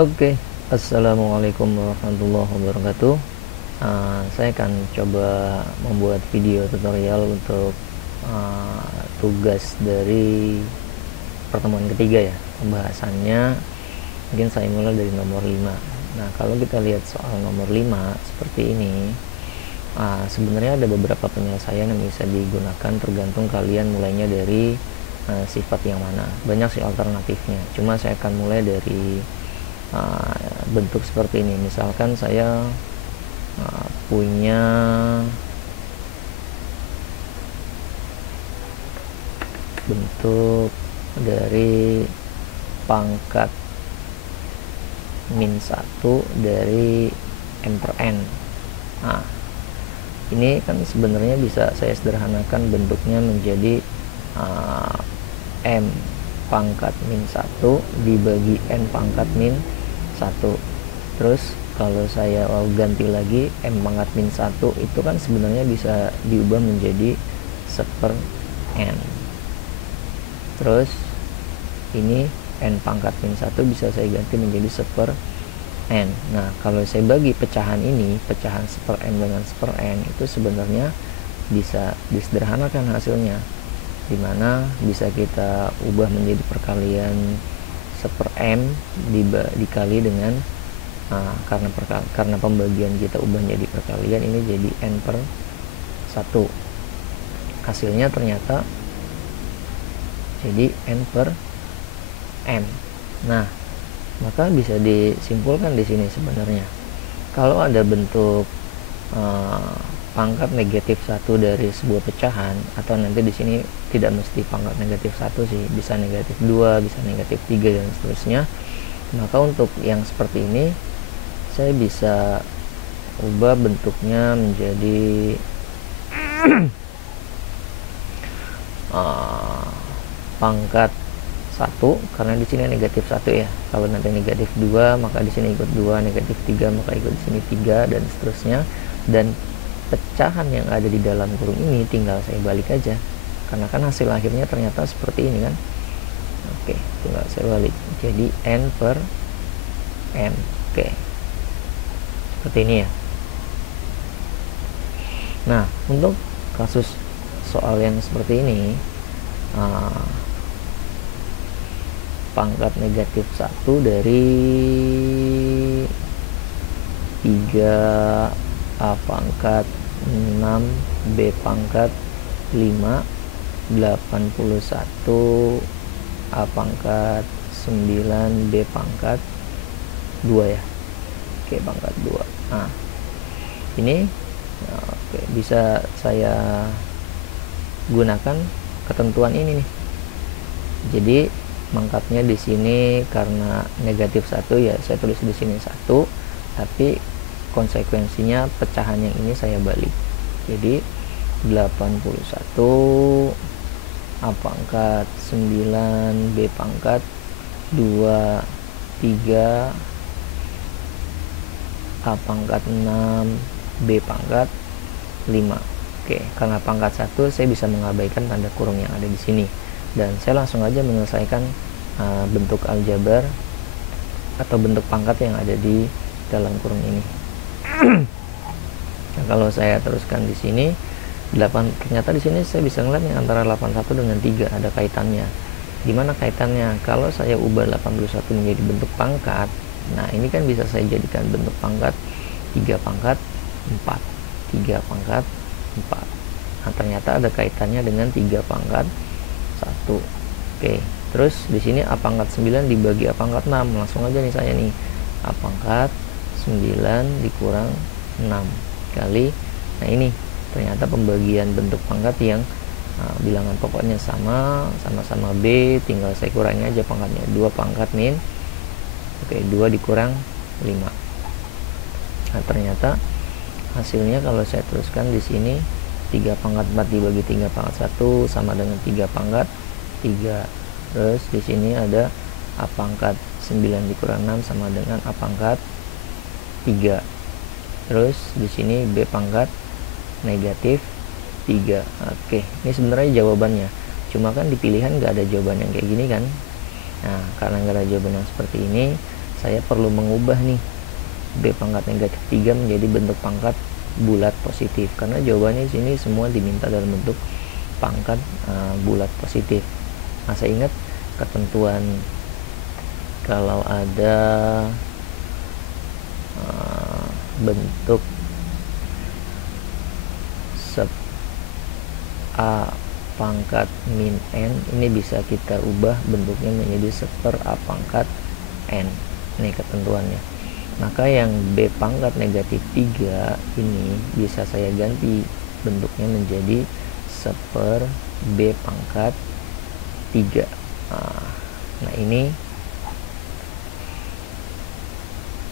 Oke, Assalamualaikum warahmatullahi wabarakatuh. Saya akan coba membuat video tutorial untuk tugas dari pertemuan ketiga ya. Pembahasannya mungkin saya mulai dari nomor 5. Nah, kalau kita lihat soal nomor 5 seperti ini, sebenarnya ada beberapa penyelesaian yang bisa digunakan tergantung kalian mulainya dari sifat yang mana. Banyak sih alternatifnya, cuma saya akan mulai dari bentuk seperti ini. Misalkan saya punya bentuk dari pangkat min 1 dari n per n. Nah, ini kan sebenarnya bisa saya sederhanakan bentuknya menjadi m pangkat min 1 dibagi n pangkat min 1. Terus kalau saya ganti lagi m pangkat min 1 itu kan sebenarnya bisa diubah menjadi 1/n. Terus ini n pangkat min 1 bisa saya ganti menjadi 1/n. Nah, kalau saya bagi pecahan ini, pecahan 1/n dengan 1/n itu sebenarnya bisa disederhanakan hasilnya, dimana bisa kita ubah menjadi perkalian 1/n dikali dengan karena pembagian kita ubah menjadi perkalian, ini jadi n per 1. Hasilnya ternyata jadi n per n. Nah, maka bisa disimpulkan di sini sebenarnya kalau ada bentuk pangkat negatif 1 dari sebuah pecahan, atau nanti di sini tidak mesti pangkat negatif 1 sih, bisa negatif 2, bisa negatif 3 dan seterusnya. Maka untuk yang seperti ini saya bisa ubah bentuknya menjadi pangkat 1, karena di sini negatif 1 ya. Kalau nanti negatif 2 maka di sini ikut 2, negatif 3 maka ikut di sini 3 dan seterusnya. Dan pecahan yang ada di dalam kurung ini tinggal saya balik aja, karena kan hasil akhirnya ternyata seperti ini kan. Oke, tinggal saya balik jadi n per n. Oke, seperti ini ya. Nah, untuk kasus soal yang seperti ini, pangkat negatif 1 dari 3a pangkat 6 b pangkat 5 81 a pangkat 9 b pangkat 2 ya. Oke, pangkat 2. Nah, ini bisa saya gunakan ketentuan ini nih. Jadi mangkatnya di sini karena negatif 1 ya saya tulis di sini 1, tapi konsekuensinya pecahan yang ini saya balik. Jadi 81 a pangkat 9 b pangkat 2 3 a pangkat 6 b pangkat 5. Oke, karena pangkat 1 saya bisa mengabaikan tanda kurung yang ada di sini, dan saya langsung aja menyelesaikan bentuk aljabar atau bentuk pangkat yang ada di dalam kurung ini. Nah, kalau saya teruskan di sini 8, ternyata di sini saya bisa ngeliat yang antara 81 dengan 3 ada kaitannya. Gimana kaitannya? Kalau saya ubah 81 menjadi bentuk pangkat, nah ini kan bisa saya jadikan bentuk pangkat 3 pangkat 4, 3 pangkat 4. Nah, ternyata ada kaitannya dengan 3 pangkat 1. Oke, terus di sini a pangkat 9 dibagi a pangkat 6. Langsung aja nih saya nih, a pangkat 9 dikurang 6 kali. Nah, ini ternyata pembagian bentuk pangkat yang bilangan pokoknya sama-sama B, tinggal saya kurangi aja pangkatnya, 2 pangkat min. Oke, 2 dikurang 5. Nah, ternyata hasilnya kalau saya teruskan di sini 3 pangkat 4 dibagi 3 pangkat 1 sama dengan 3 pangkat 3. Terus di sini ada a pangkat 9 dikurang 6 sama dengan a pangkat 3. Terus di sini b pangkat negatif 3. Oke, ini sebenarnya jawabannya, cuma kan di pilihan nggak ada jawaban yang kayak gini kan. Nah, karena nggak ada jawaban yang seperti ini, saya perlu mengubah nih B pangkat negatif 3 menjadi bentuk pangkat bulat positif, karena jawabannya di sini semua diminta dalam bentuk pangkat bulat positif. Nah, saya ingat ketentuan kalau ada bentuk A pangkat min N, ini bisa kita ubah bentuknya menjadi 1/A pangkat N. Ini ketentuannya. Maka yang B pangkat negatif 3 ini bisa saya ganti bentuknya menjadi 1/B pangkat 3. Nah, ini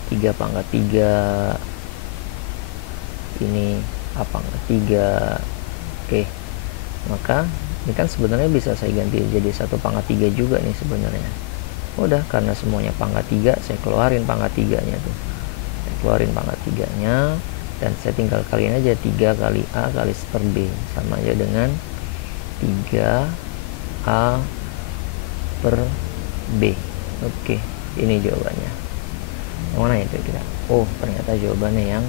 3 pangkat 3, ini A pangkat 3. Oke, maka ini kan sebenarnya bisa saya ganti jadi 1 pangkat 3 juga nih sebenarnya. Udah, karena semuanya pangkat 3, saya keluarin pangkat 3-nya tuh. Saya keluarin pangkat 3-nya dan saya tinggal kaliin aja 3 kali A kali 1/B sama aja dengan 3A per B. Oke, ini jawabannya. Yang mana itu kira? Oh, ternyata jawabannya yang